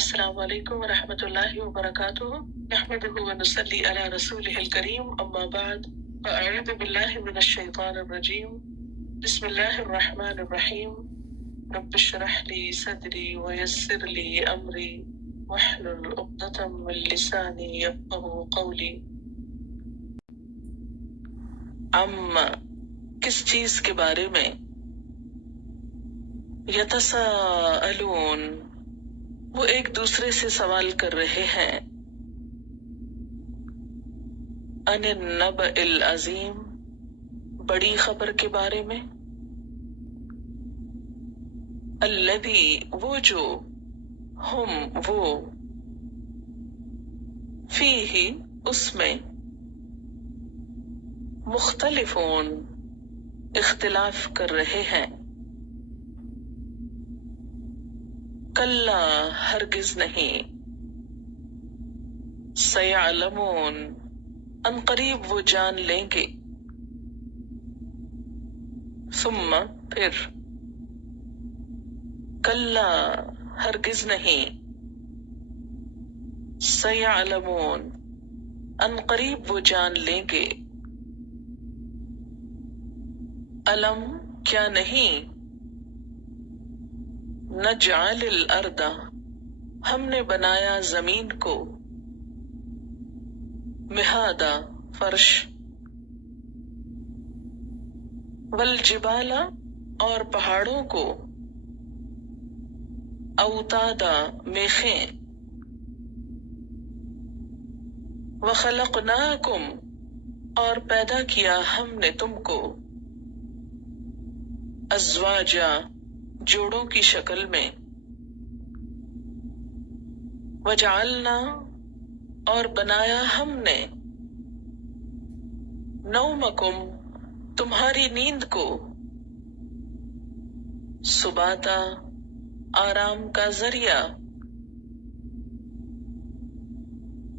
السلام علیکم ورحمۃ اللہ وبرکاتہ نحمده ونصلی علی رسولہ الکریم اما بعد فاعوذ باللہ من الشیطان الرجیم بسم اللہ الرحمن الرحیم رب اشرح لی صدری ویسر لی امری واحلل عقدۃ من لسانی یفقہوا قولی۔ اما کس چیز کے بارے میں، یتساءلون وہ ایک دوسرے سے سوال کر رہے ہیں، عن النبأ العظیم بڑی خبر کے بارے میں، الذی وہ جو، ہم وہ، فیہ اس میں، مختلفون اختلاف کر رہے ہیں، کلا ہرگز نہیں، سیعلمون ان قریب وہ جان لیں گے، ثم پھر، کلا ہرگز نہیں، سیعلمون ان قریب وہ جان لیں گے، الم کیا نہیں، نجعل الارض ہم نے بنایا زمین کو، مہادا فرش، والجبال اور پہاڑوں کو، اوتادا میخیں، وخلقناکم اور پیدا کیا ہم نے تم کو، ازواجا جوڑوں کی شکل میں، وجعلنا اور بنایا ہم نے، نومکم تمہاری نیند کو، سباتا آرام کا ذریعہ،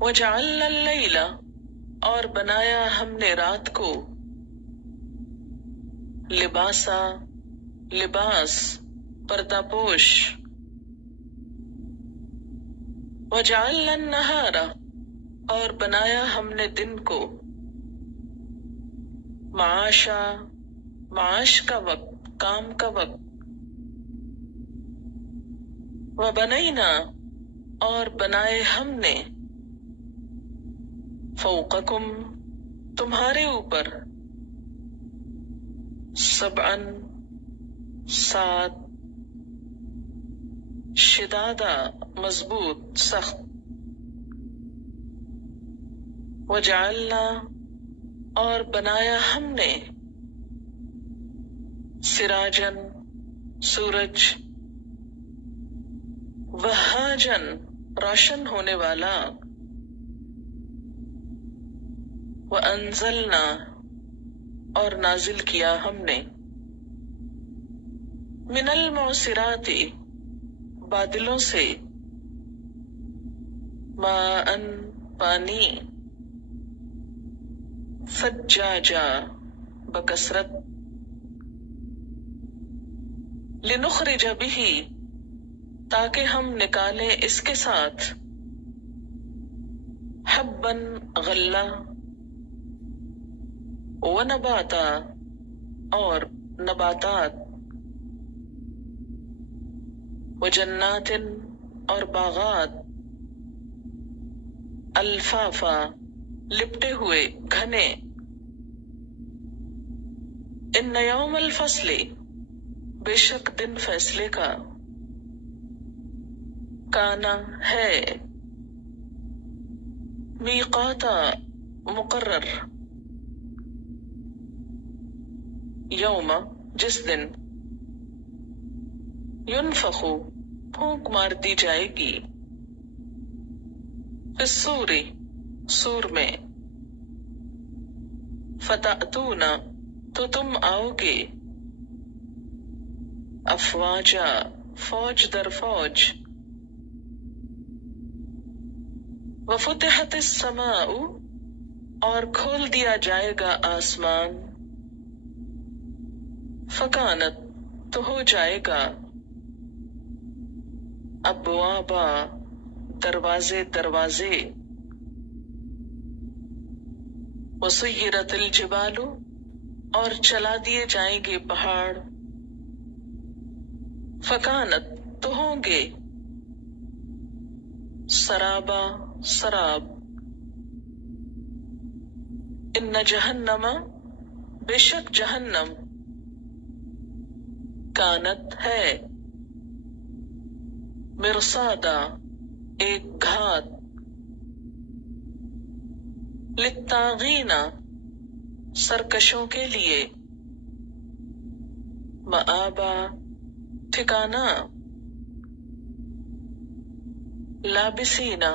وجعلنا اللیل اور بنایا ہم نے رات کو، لباسا لباس پردہ پوش، وجعلنا النہار اور بنایا ہم نے دن کو، معاشا معاش کا وقت کام کا وقت، وبنینا اور بنائے ہم نے، فوقکم تمہارے اوپر، سبعن سات، شدادا مضبوط سخت، وجعلنا اور بنایا ہم نے، سراجن سورج، وہاجن روشن ہونے والا، وانزلنا اور نازل کیا ہم نے، من المعصرات بادلوں سے، ماء پانی، ثجاجا بکثرت، لنخرج به تاکہ ہم نکالیں اس کے ساتھ، حبا غلہ، ونباتا اور نباتات، وجنات اور باغات، الفافا لپٹے ہوئے گھنے، ان یوم الفصل بے شک دن فیصلے کا، کانا ہے، میقاتا مقرر، یوم جس دن، ینفخ پھونک مار دی جائے گی، فی الصور سور میں، فتأتون تو تم آؤ گے، افواجا فوج در فوج، وفتحت السماء اور کھول دیا جائے گا آسمان، فکانت تو ہو جائے گا، ابوابا دروازے دروازے، وسیرت الجبال، اور چلا دیے جائیں گے پہاڑ، فکانت، تو ہوں گے، سرابا، سراب، ان جہنم، بے شک جہنم، کانت ہے، مرصادا، ایک گھات، للطاغین، سرکشوں کے لیے، مآبا، ٹھکانہ، لابسینا،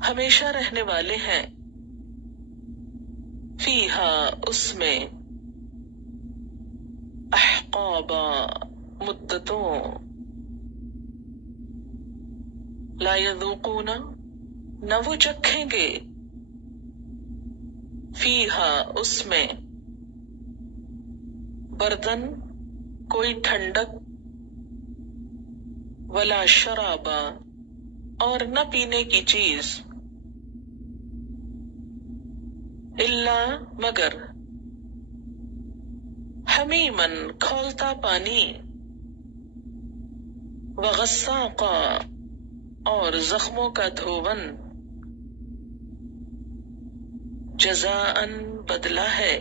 ہمیشہ رہنے والے ہیں، فیہا، اس میں، احقابا، مدتوں، لا یذوقون، نہ وہ چکھیں گے، فیہا، اس میں، بردن، کوئی ٹھنڈک، ولا شرابا، اور نہ پینے کی چیز، الا، مگر، حمیمن، کھولتا پانی، وغساقا، اور زخموں کا دھون، جزاءً، بدلہ ہے،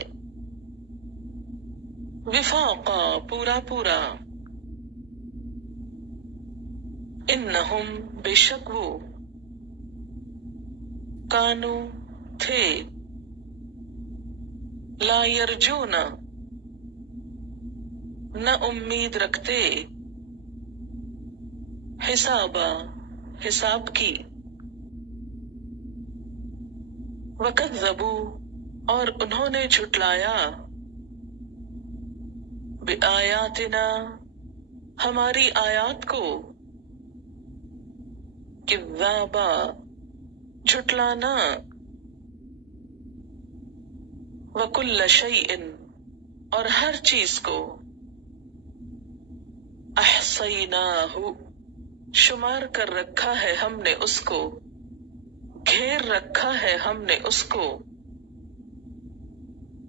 وفاقا، پورا پورا، انہم، بے شک وہ، کانو، تھے، لا یرجون، نہ امید رکھتے، حسابا، حساب کی، وکذبوا، اور انہوں نے جھٹلایا، بآیاتنا، ہماری آیات کو، کذابا، جھٹلانا، وکل شیء، اور ہر چیز کو، احصیناہ، شمار کر رکھا ہے ہم نے اس کو، گھیر رکھا ہے ہم نے اس کو،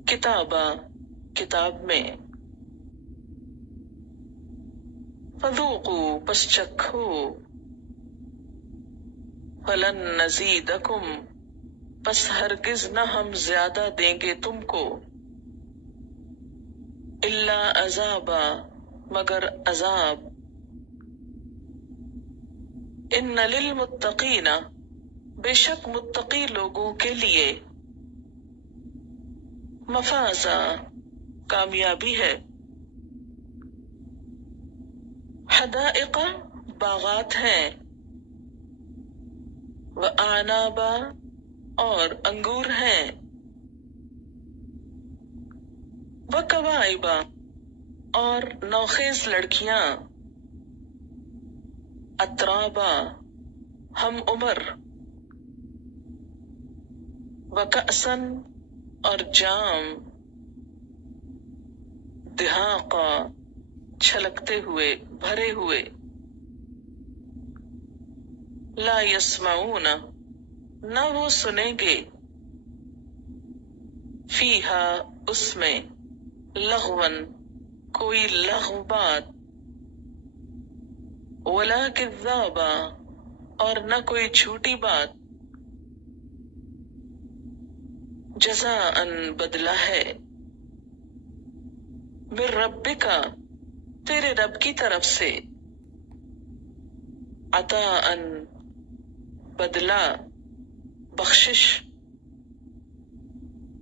کتابا، کتاب میں، فذوقوا، پس چکھو، فلن نزیدکم، پس ہرگز نہ ہم زیادہ دیں گے تم کو، الا عذابا، مگر عذاب، ان للمتقین، بے شک متقی لوگوں کے لیے، مفازا، کامیابی ہے، حدائق، باغات ہیں، وأعنابا، اور انگور ہیں، وکواعبا، اور نوخیز لڑکیاں، اترابا، ہم عمر، وکأسن، اور جام، دہاقا، چھلکتے ہوئے، بھرے ہوئے، لا یسمعون، نہ وہ سنیں گے، فیہا، اس میں، لغون، کوئی لغو بات، ولا کذابا، اور نہ کوئی جھوٹی بات، جزاءً، بدلہ ہے، من ربک، تیرے رب کی طرف سے، عطاءً، بدلہ، بخشش،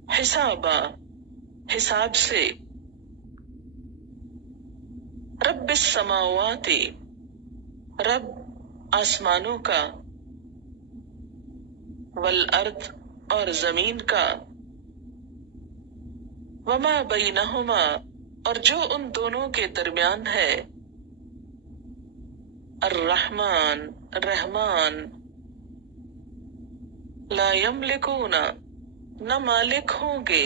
حسابا، حساب سے، رب السماوات، رب آسمانوں کا، والارض، اور زمین کا، وما بینہما، اور جو ان دونوں کے درمیان ہے، الرحمن، رحمان، لا یملکون، نہ مالک ہوں گے،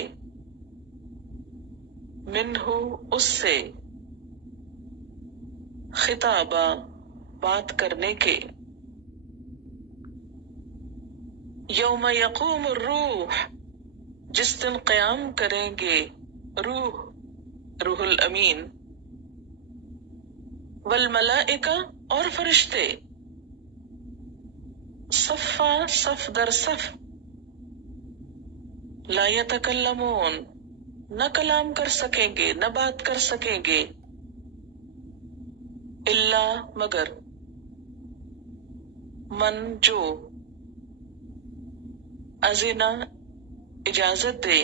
منہ، اس سے، خطابا، بات کرنے کے، یوم یقوم الروح، جس دن قیام کریں گے روح الامین، والملائکہ اور فرشتے، صفا صف در صف، لا یتکلمون نہ کلام کر سکیں گے، نہ بات کر سکیں گے، الا مگر، من جو، اذن اجازت دے،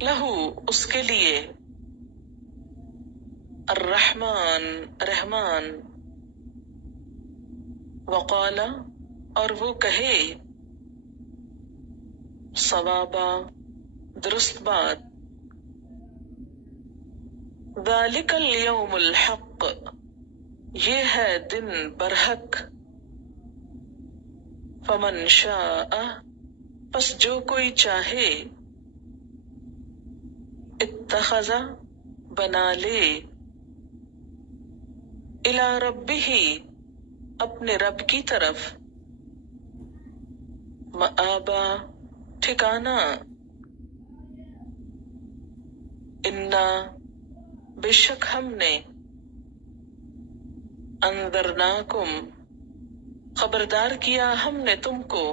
لہو اس کے لیے، الرحمن رحمان، وقال اور وہ کہے، صوابا درست بات، ذالک الیوم الحق یہ ہے دن برحق، فمن شاء پس جو کوئی چاہے، اتخذ بنا لے، الی ربہ اپنے رب کی طرف، مآبا ٹھکانہ، انا بے شک ہم نے، انذرناکم خبردار کیا ہم نے تم کو،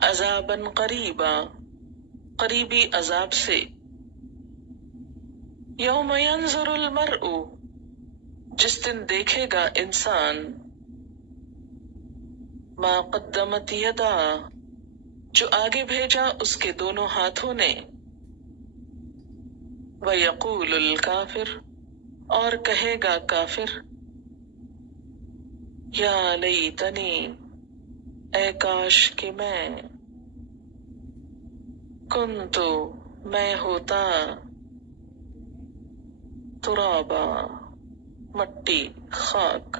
عذابا قریبا قریبی عذاب سے، یوم ینظر المرء جس دن دیکھے گا انسان، ما قدمت یدا جو آگے بھیجا اس کے دونوں ہاتھوں نے، وَيَقُولُ الْكَافِرُ اور کہے گا کافر، یا لیتنی اے کاش کہ میں، کنتو میں ہوتا، ترابا مٹی خاک،